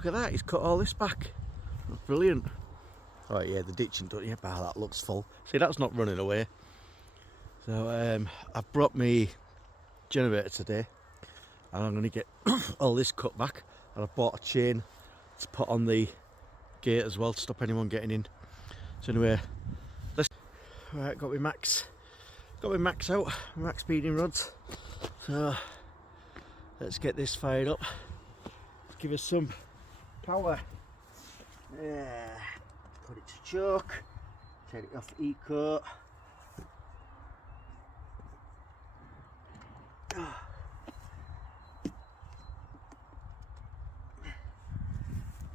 look at that, he's cut all this back. That's brilliant. Oh yeah, the ditching done, yeah, bah, that looks full. See, that's not running away. So I've brought me generator today and I'm going to get all this cut back, and I've bought a chain to put on the gate as well to stop anyone getting in. So anyway, right, got my max out, max speeding rods. So let's get this fired up. Give us some power. Yeah, put it to choke, take it off the e-coat.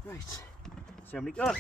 Right, see how many got.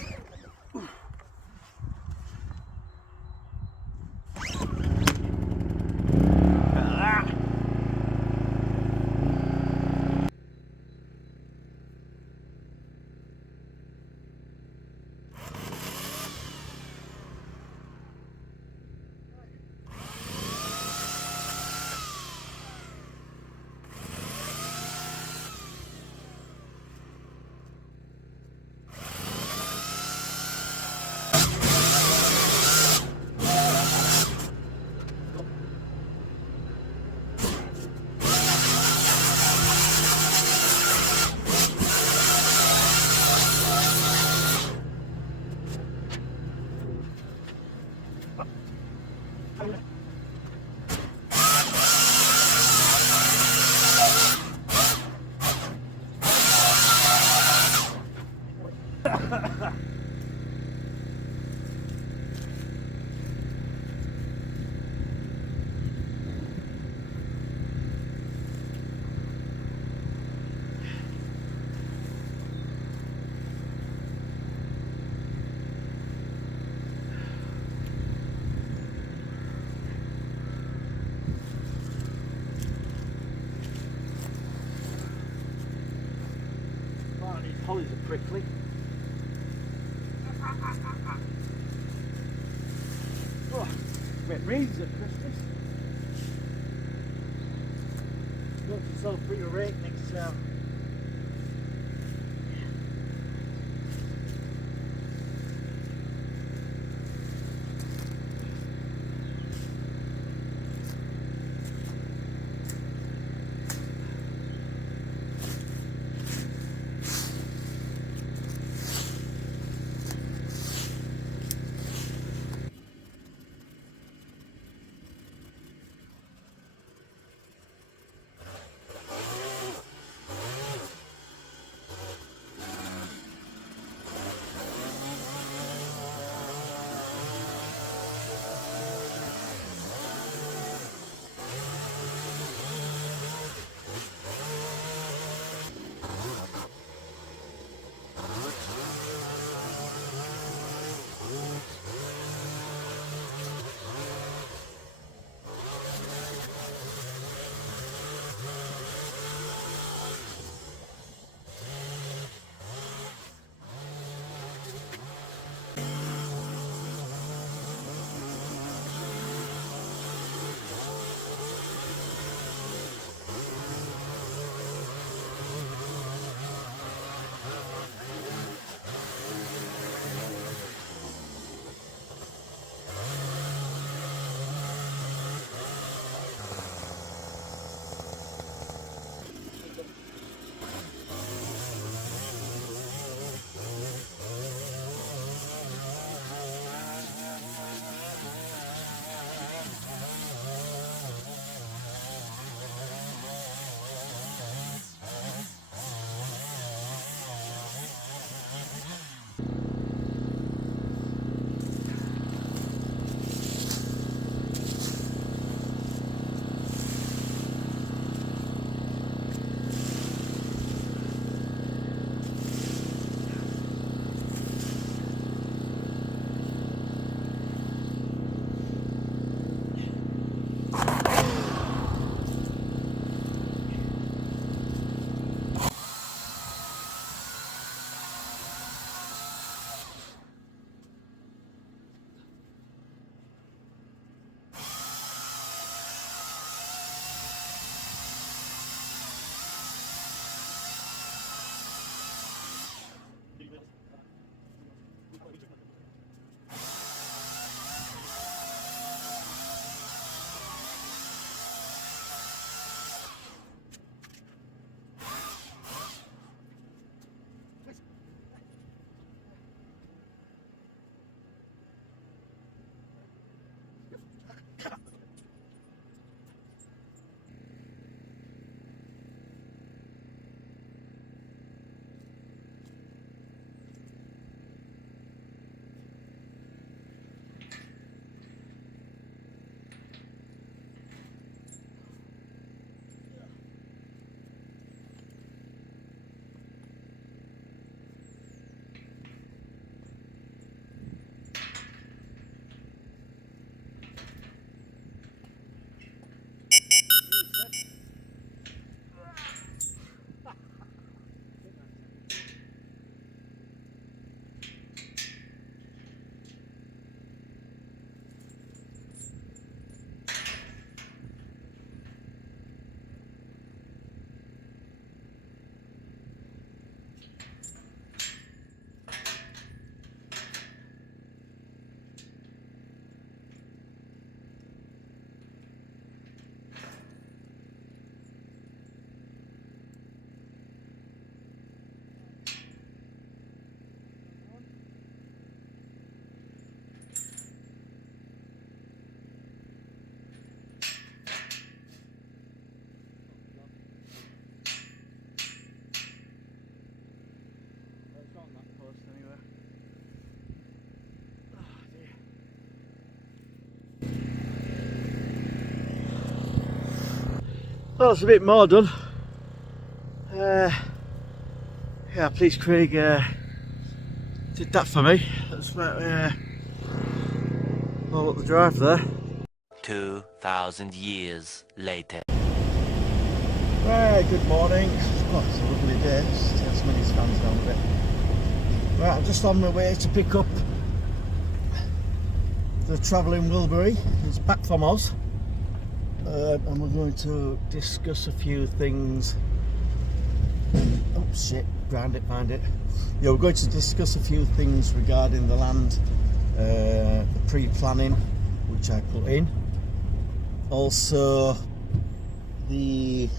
Hollies are prickly. Oh, wet rains at Christmas. Got yourself a bit of rain next time. Well, it's a bit more done. Yeah, please Craig did that for me. That's about all up the drive there. 2,000 years later. Right, good morning. Oh, it's a lovely day. Just take some of these fans down a bit. Right, I'm just on my way to pick up the travelling Wilbury. He's back from Oz. And we're going to discuss a few things. Oh shit, ground it, find it. Yeah, we're going to discuss a few things regarding the land, the pre-planning, which I put in. Also, the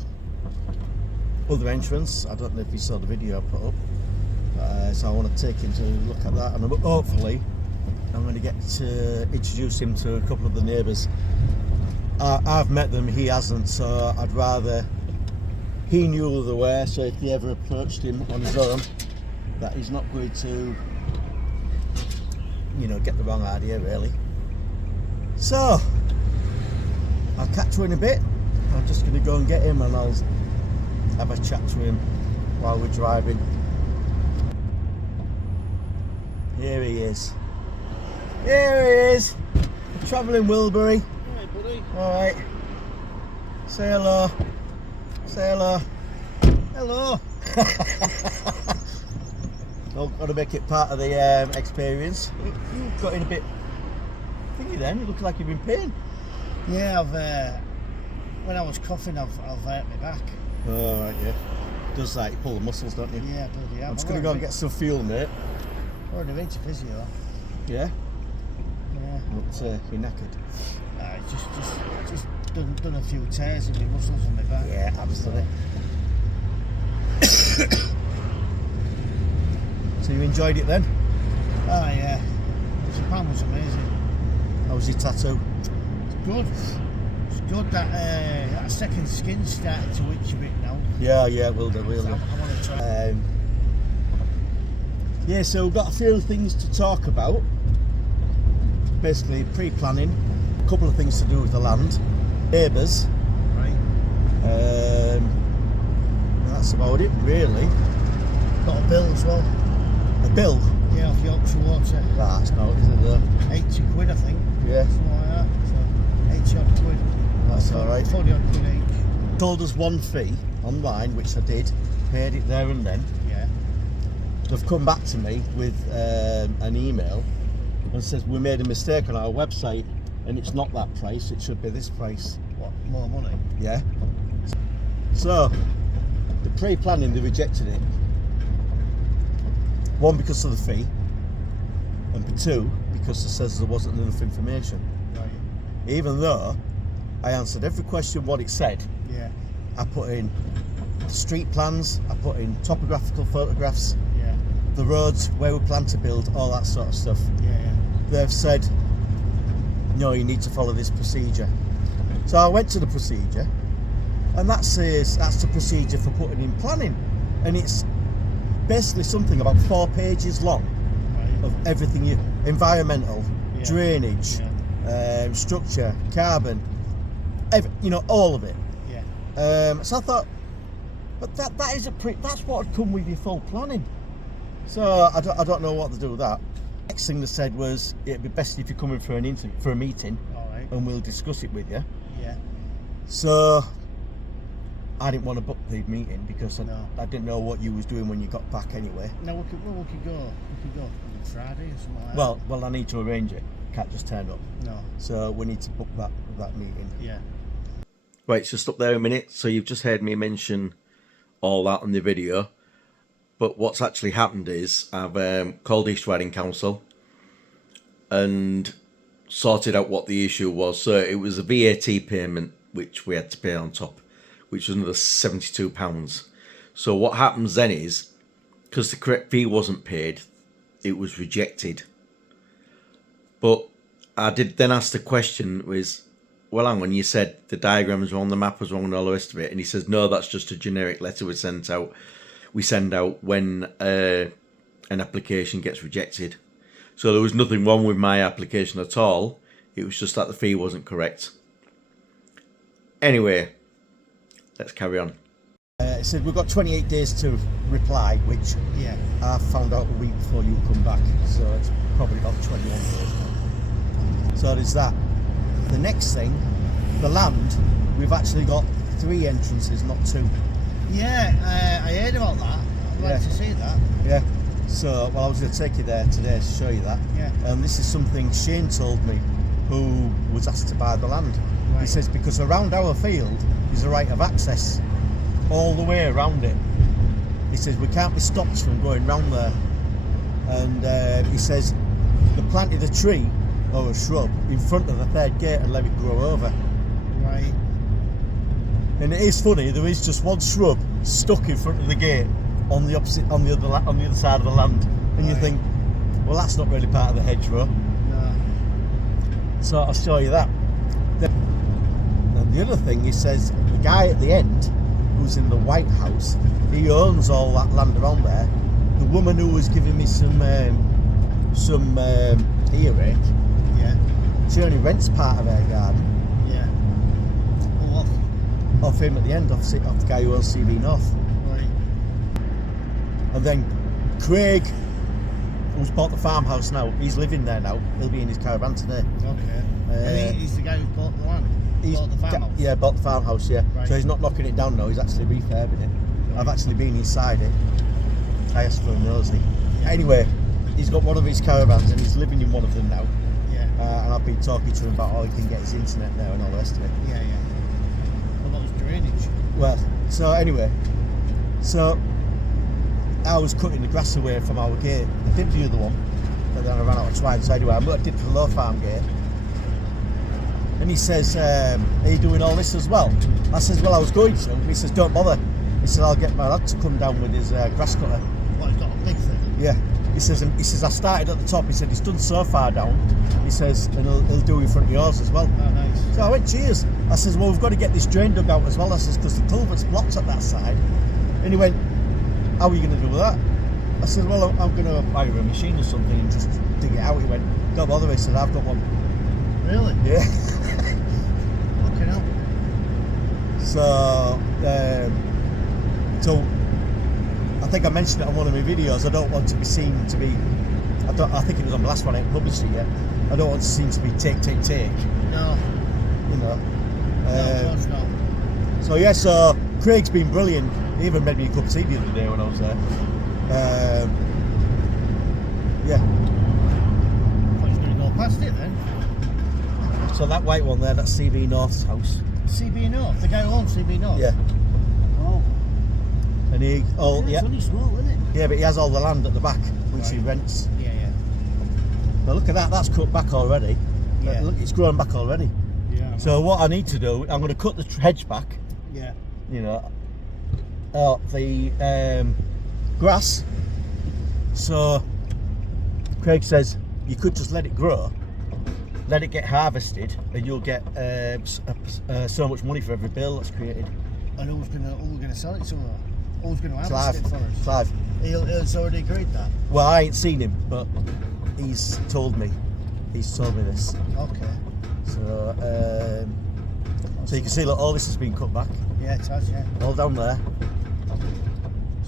other entrance. I don't know if you saw the video I put up. So I want to take him to look at that, and hopefully I'm going to get to introduce him to a couple of the neighbours. I've met them, he hasn't, so I'd rather he knew who they were, so if he ever approached him on his own, that he's not going to, you know, get the wrong idea really. So I'll catch you in a bit. I'm just going to go and get him and I'll have a chat to him while we're driving. Here he is. Here he is. Travelling Wilbury. Hey buddy. Alright. Say hello. Say hello. Hello. Well, got to make it part of the experience. You got in a bit thingy then. You look like you've been pain. Yeah, when I was coughing, I've hurt my back. Oh, right, yeah. Does that? You pull the muscles, don't you? Yeah, bloody hell. I'm just going to go and get some fuel, mate. We're in a winter physio. Yeah? Yeah. But you're knackered. Just done a few tears in my muscles on my back. Yeah, absolutely. So you enjoyed it then? Oh yeah. Japan was amazing. How was your tattoo? It's good. It's good that that second skin's starting to itch a bit now. Yeah, yeah, will do, will So do. I want to try. Yeah, so we've got a few things to talk about. Basically, pre-planning, a couple of things to do with the land, neighbours. Right. That's about it, really. Got a bill as well. A bill? Yeah, off Yorkshire Water. That's not, is it though? 80 quid, I think. Yeah. Something like that. So 80 odd quid. That's alright. 40 odd quid each. Told us one fee online, which I did, paid it there and then. Yeah. They've come back to me with an email and says we made a mistake on our website and it's not that price, it should be this price. What, more money? Yeah. So the pre-planning, they rejected it. One, because of the fee, and two, because it says there wasn't enough information. Right. Even though I answered every question what it said. Yeah. I put in street plans, I put in topographical photographs, Yeah. the roads, where we plan to build, all that sort of stuff. Yeah. They've said, no, you need to follow this procedure. So I went to the procedure, and that says that's the procedure for putting in planning, and it's basically something about 4 pages long Right. of everything you environmental, Yeah. drainage, structure, carbon, you know, all of it. Yeah. So I thought, but that is that's what would come with your full planning. So I don't know what to do with that. Next thing they said was it'd be best if you come in for a meeting, All right. and we'll discuss it with you. Yeah. So I didn't want to book the meeting because No. I didn't know what you was doing when you got back anyway. No, we could go on Friday or something like Well, I need to arrange it. Can't just turn up. that. No. So we need to book that meeting. Yeah. Right, it's just up there a minute. So you've just heard me mention all that on the video. But what's actually happened is I've called East Riding Council and sorted out what the issue was. So it was a VAT payment which we had to pay on top, which was another £72. So what happens then is, because the correct fee wasn't paid, it was rejected. But I did then ask the question was, well, hang on, you said the diagram was wrong, the map was wrong, and all the rest of it. And he says, no, that's just a generic letter we send out when an application gets rejected. So there was nothing wrong with my application at all. It was just that the fee wasn't correct. Anyway, let's carry on. It said we've got 28 days to reply, which I found out a week before you come back, so it's probably about 21 days now. So there's that. The next thing, the land, we've actually got 3 entrances, not 2. Yeah, I heard about that. I'd like to see that. Yeah. So, well, I was going to take you there today to show you that. Yeah. This is something Shane told me, who was asked to buy the land. Right. He says because around our field is a right of access all the way around it. He says we can't be stopped from going round there. And he says they planted a tree or a shrub in front of the 3rd gate and let it grow over. Right. And it is funny, there is just one shrub stuck in front of the gate on the other side of the land, and you think, well, that's not really part of the hedgerow. No. So I'll show you that. And the other thing, he says the guy at the end, who's in the White House, he owns all that land around there. The woman who was giving me some earache, she only rents part of her garden. Yeah. Well, Off him at the end, off the guy who owns CB North. right. And then Craig, who's bought the farmhouse now, he's living there now. He'll be in his caravan today. Okay. And he's the guy who bought the land. Bought the farmhouse. Yeah, bought the farmhouse, yeah. Right. So he's not knocking it down now, he's actually refurbing it. I've actually been inside it. I asked for a nosy. Yeah. Anyway, he's got one of his caravans and he's living in one of them now. Yeah. And I've been talking to him about how he can get his internet there and all the rest of it. Yeah, yeah. Well, that was drainage. Well, so anyway, so I was cutting the grass away from our gate. I did the other one, but then I ran out of twine. So anyway, I did the low farm gate. And he says, are you doing all this as well? I says, well, I was going to. He says, don't bother. He said, I'll get my lad to come down with his grass cutter. What, he's got a big thing? Yeah. He says, I started at the top. He said, he's done so far down. He says, and he'll do in front of yours as well. Oh, nice. So I went, cheers. I says, well, we've got to get this drain dug out as well. I says, because the culvert's blocked at that side. And he went, how are you going to do with that? I said, well, I'm going to hire a machine or something and just dig it out. He went, don't bother. He said, I've got one. Really? Yeah. Fucking hell. So I think I mentioned it on one of my videos. I don't want to be seen to be. I think it was on the last one. I haven't published it yet. I don't want to seem to be take. No. You know. No, of course not. So yeah. So Craig's been brilliant. He even made me a cup of tea the other day when I was there. Yeah. Thought you was going to go past it then. So that white one there, that's CB North's house. CB North, the guy who owns CB North. Yeah. Oh. And he It's only small, isn't it? Yeah, but he has all the land at the back which he Right. rents. Yeah, yeah. But look at that, that's cut back already. Yeah. Look, it's grown back already. Yeah. So what I need to do, I'm going to cut the hedge back, Yeah. you know, the grass. So Craig says you could just let it grow, let it get harvested, and you'll get so much money for every bale that's created. And who's gonna sell it to her? Who's gonna harvest it for us? Clive. He's already agreed that. Well, I ain't seen him, but he's told me this. Okay. So, so you can see, look, all this has been cut back, Yeah, it has, yeah. all down there.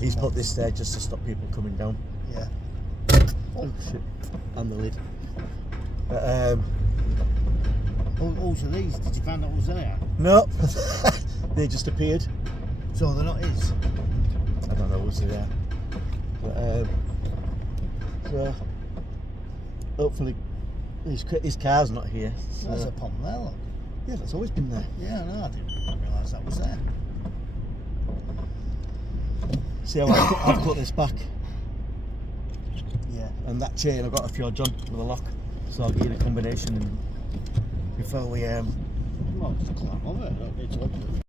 He's put this there just to stop people coming down. Yeah. Oh shit! And the lid. But, Who's are these? Did you find out who's there? no, they just appeared. So they're not his. I don't know who's there. But, so hopefully his car's not here. So. There's a pond there, look. Yeah, that's always been there. Yeah, no, I didn't realise that was there. See how I've cut this back, Yeah. and that chain I've got a fjord John with a lock, so I'll give you the combination and before we Well, just climb over it, don't need to open it.